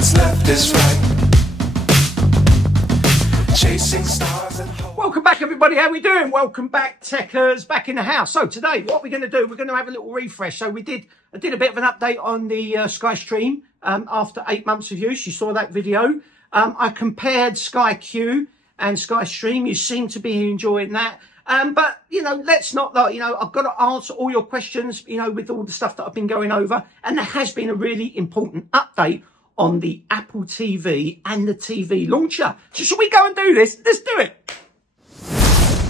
what's left is right. Chasing stars and hope. Welcome back, everybody. How we doing? Welcome back, Techers, back in the house. So today, what we're going to do, we're going to have a little refresh. So I did a bit of an update on the Sky Stream after 8 months of use. You saw that video. I compared Sky Q and Sky Stream. You seem to be enjoying that. But, you know, let's not, you know, I've got to answer all your questions, you know, with all the stuff that I've been going over. And there has been a really important update on the Apple TV and the TV launcher. So should we go and do this? Let's do it.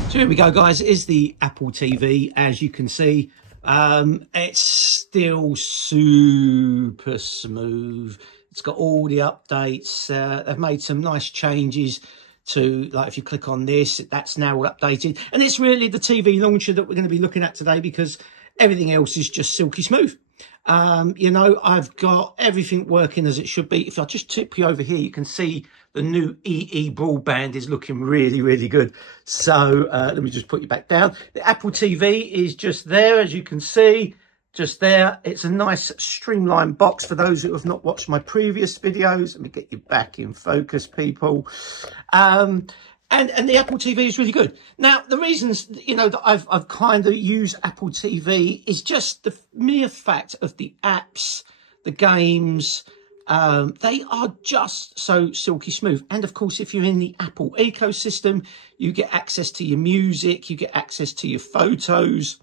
So here we go, guys. It is the Apple TV. As you can see, it's still super smooth. It's got all the updates. They've made some nice changes to, like, if you click on this, that's now all updated. And it's really the TV launcher that we're going to be looking at today, because everything else is just silky smooth. You know, I've got everything working as it should be. If I just tip you over here, you can see the new EE broadband is looking really, really good. So let me just put you back down. The Apple TV is just there, as you can see, just there. It's a nice streamlined box for those who have not watched my previous videos. Let me get you back in focus, people. And the Apple TV is really good. Now, the reasons, you know, that I've kind of used Apple TV is just the mere fact of the apps, the games. They are just so silky smooth. And of course, if you're in the Apple ecosystem, you get access to your music, you get access to your photos.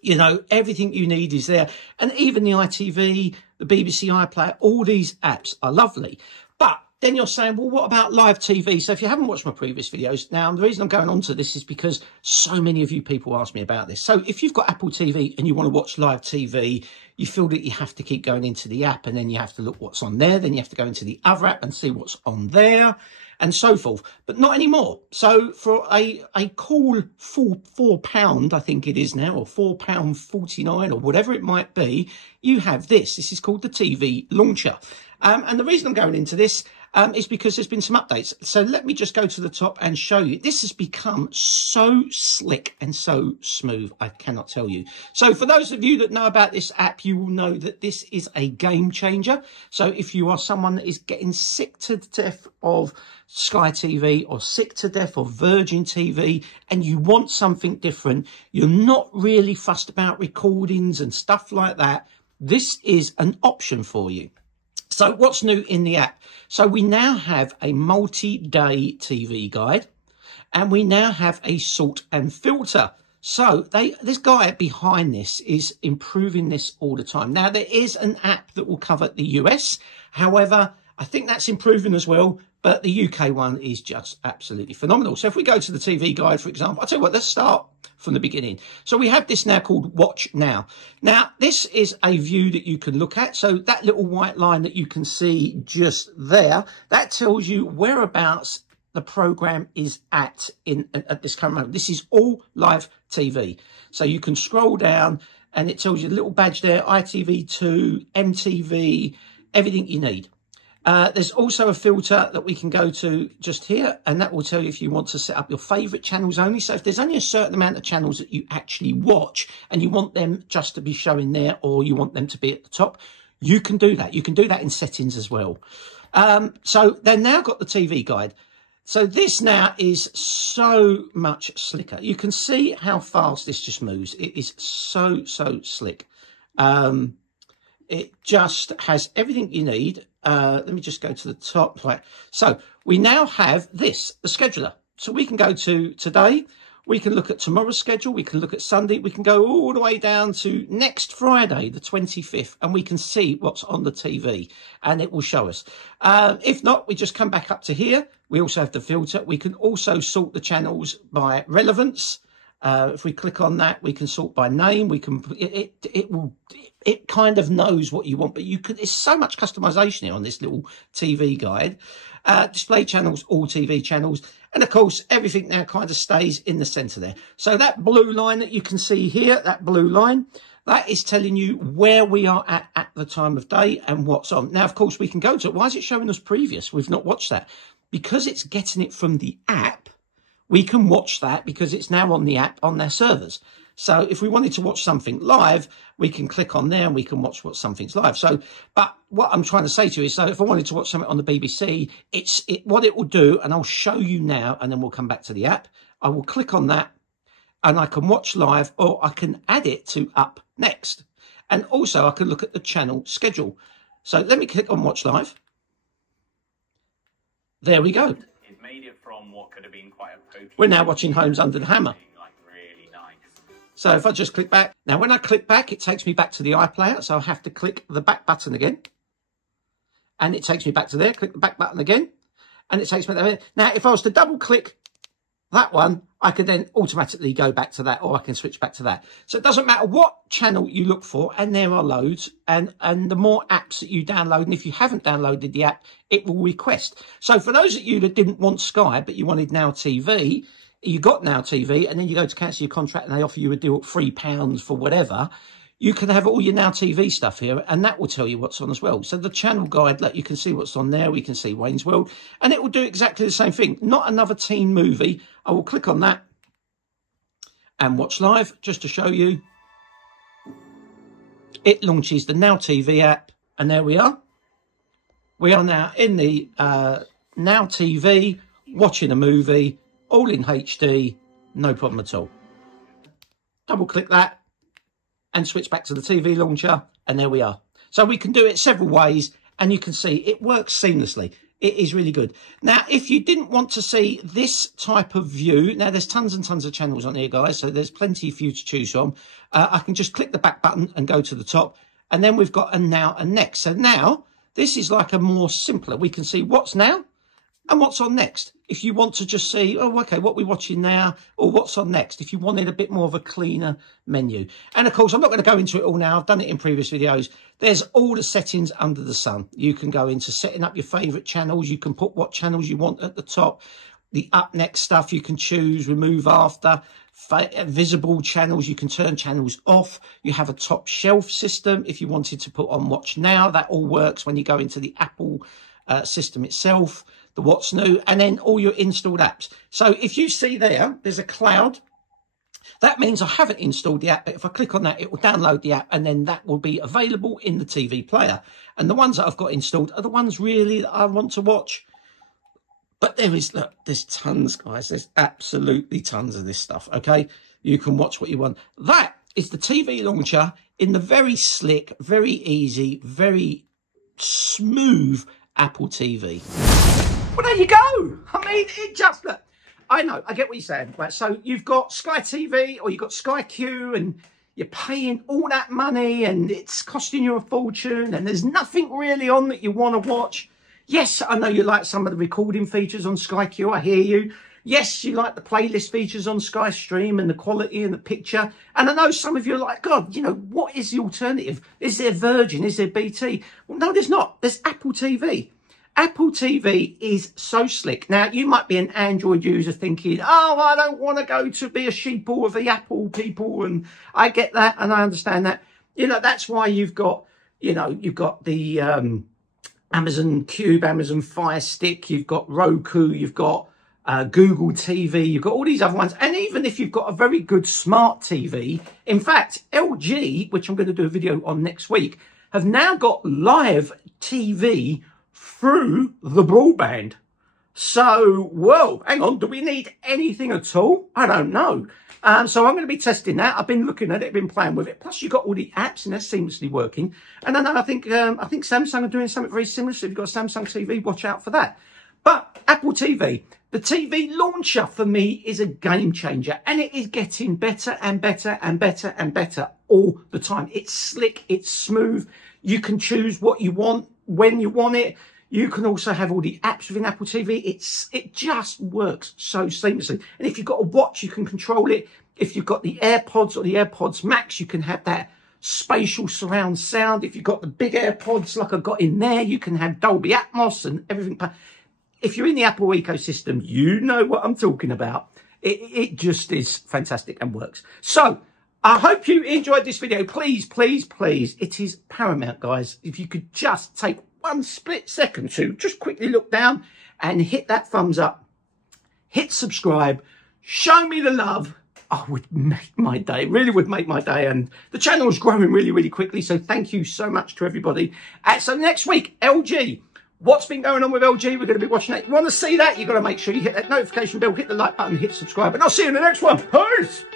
You know, everything you need is there. And even the ITV, the BBC iPlayer, all these apps are lovely. But then you're saying, well, what about live TV? So if you haven't watched my previous videos, now the reason I'm going on to this is because so many of you people ask me about this. So if you've got Apple TV and you want to watch live TV, you feel that you have to keep going into the app, and then you have to look what's on there. Then you have to go into the other app and see what's on there, and so forth. But not anymore. So for a cool £4, I think it is now, or £4.49 or whatever it might be, you have this. This is called the TV launcher. And the reason I'm going into this is because there's been some updates. So let me just go to the top and show you. This has become so slick and so smooth, I cannot tell you. So for those of you that know about this app, you will know that this is a game changer. So if you are someone that is getting sick to death of Sky TV or sick to death of Virgin TV and you want something different, you're not really fussed about recordings and stuff like that, this is an option for you. So what's new in the app? So we now have a multi-day TV guide, and we now have a sort and filter. So this guy behind this is improving this all the time. Now, there is an app that will cover the US. However, I think that's improving as well, but the UK one is just absolutely phenomenal. So if we go to the TV guide, for example, I'll tell you what, let's start from the beginning. So we have this now called Watch Now. Now, this is a view that you can look at. So that little white line that you can see just there, that tells you whereabouts the program is at this current moment. This is all live TV. So you can scroll down and it tells you a little badge there, ITV2, MTV, everything you need. There's also a filter that we can go to just here, and that will tell you if you want to set up your favourite channels only. So if there's only a certain amount of channels that you actually watch and you want them just to be showing there, or you want them to be at the top, you can do that. You can do that in settings as well. So they've now got the TV guide. So this now is so much slicker. You can see how fast this just moves. It is so slick. It just has everything you need. Let me just go to the top. Right. So we now have this, the scheduler. So we can go to today. We can look at tomorrow's schedule. We can look at Sunday. We can go all the way down to next Friday, the 25th, and we can see what's on the TV, and it will show us. If not, we just come back up to here. We also have the filter. We can also sort the channels by relevance. If we click on that, we can sort by name. We can, it kind of knows what you want, but you can, there's so much customization here on this little TV guide. Display channels, all TV channels. And of course, everything now kind of stays in the center there. So that blue line that you can see here, that blue line, that is telling you where we are at the time of day and what's on. Now, of course, we can go to it. Why is it showing us previous? We've not watched that. Because it's getting it from the app, we can watch that because it's now on the app on their servers. So if we wanted to watch something live, we can click on there and we can watch what something's live. So, but what I'm trying to say to you is, so if I wanted to watch something on the BBC, what it will do, and I'll show you now, and then we'll come back to the app. I will click on that and I can watch live, or I can add it to up next. And also I can look at the channel schedule. So let me click on watch live. There we go. It made it from what could have been quite a pokey. We're now watching Homes Under the Hammer. Like really nice. So if I just click back, now when I click back, it takes me back to the iPlayer. So I have to click the back button again. And it takes me back to there. Click the back button again. And it takes me there. Now, if I was to double click that one, I could then automatically go back to that, or I can switch back to that. So it doesn't matter what channel you look for, and there are loads, and the more apps that you download, and if you haven't downloaded the app, it will request. So for those of you that didn't want Sky, but you wanted Now TV, you got Now TV, and then you go to cancel your contract and they offer you a deal at £3 for whatever, you can have all your Now TV stuff here, and that will tell you what's on as well. So the channel guide, look, you can see what's on there. We can see Wayne's World, and it will do exactly the same thing. Not another teen movie. I will click on that and watch live just to show you. It launches the Now TV app, and there we are. We are now in the Now TV, watching a movie, all in HD, no problem at all. Double click that and switch back to the TV launcher, and there we are. So we can do it several ways, and you can see it works seamlessly. It is really good. Now, if you didn't want to see this type of view, now there's tons and tons of channels on here, guys, so there's plenty for you to choose from. I can just click the back button and go to the top, and then we've got a now and next. So now, this is like a more simpler. We can see what's now and what's on next. If you want to just see, oh, okay, what we're watching now, or what's on next, if you wanted a bit more of a cleaner menu. And of course, I'm not going to go into it all now. I've done it in previous videos. There's all the settings under the sun. You can go into setting up your favorite channels. You can put what channels you want at the top. The up next stuff you can choose, remove after, visible channels. You can turn channels off. You have a top shelf system. If you wanted to put on watch now, that all works when you go into the Apple system itself. The what's new, and then all your installed apps. So if you see there's a cloud. That means I haven't installed the app, but if I click on that, it will download the app, and then that will be available in the TV player. And the ones that I've got installed are the ones really that I want to watch. But look, there's tons, guys. There's absolutely tons of this stuff, okay? You can watch what you want. That is the TV launcher in the very slick, very easy, very smooth Apple TV. Well, there you go. I mean, it just, look, I know, I get what you're saying. Right? So you've got Sky TV, or you've got Sky Q, and you're paying all that money, and it's costing you a fortune, and there's nothing really on that you want to watch. Yes, I know you like some of the recording features on Sky Q, I hear you. Yes, you like the playlist features on Sky Stream and the quality and the picture. And I know some of you are like, God, you know, what is the alternative? Is there Virgin? Is there BT? Well, no, there's not. There's Apple TV. Apple TV is so slick. Now, you might be an Android user thinking, oh, I don't want to go to be a sheeple of the Apple people. And I get that, and I understand that. You know, that's why you've got, you know, you've got the Amazon Cube, Amazon Fire Stick, you've got Roku, you've got Google TV, you've got all these other ones. And even if you've got a very good smart TV, in fact, LG, which I'm going to do a video on next week, have now got live TV through the broadband. So, whoa, hang on, do we need anything at all? I don't know. So I'm going to be testing that. I've been looking at it, been playing with it. Plus, you've got all the apps, and they're seamlessly working. And I know, I think Samsung are doing something very similar. So if you've got a Samsung TV, watch out for that. But Apple TV, the TV launcher for me is a game changer, and it is getting better and better and better and better all the time. It's slick, it's smooth. You can choose what you want when you want it. You can also have all the apps within Apple TV. It just works so seamlessly. And if you've got a watch, you can control it. If you've got the AirPods or the AirPods Max, you can have that spatial surround sound. If you've got the big AirPods like I've got in there, you can have Dolby Atmos and everything. If you're in the Apple ecosystem, you know what I'm talking about. It just is fantastic and works. So I hope you enjoyed this video. Please, please, please, it is paramount, guys. If you could just take one split second to just quickly look down and hit that thumbs up, hit subscribe, show me the love, oh, would make my day. It really would make my day. And the channel is growing really, really quickly. So thank you so much to everybody. So next week, LG. What's been going on with LG? We're going to be watching that. You want to see that? You've got to make sure you hit that notification bell, hit the like button, hit subscribe. And I'll see you in the next one. Peace!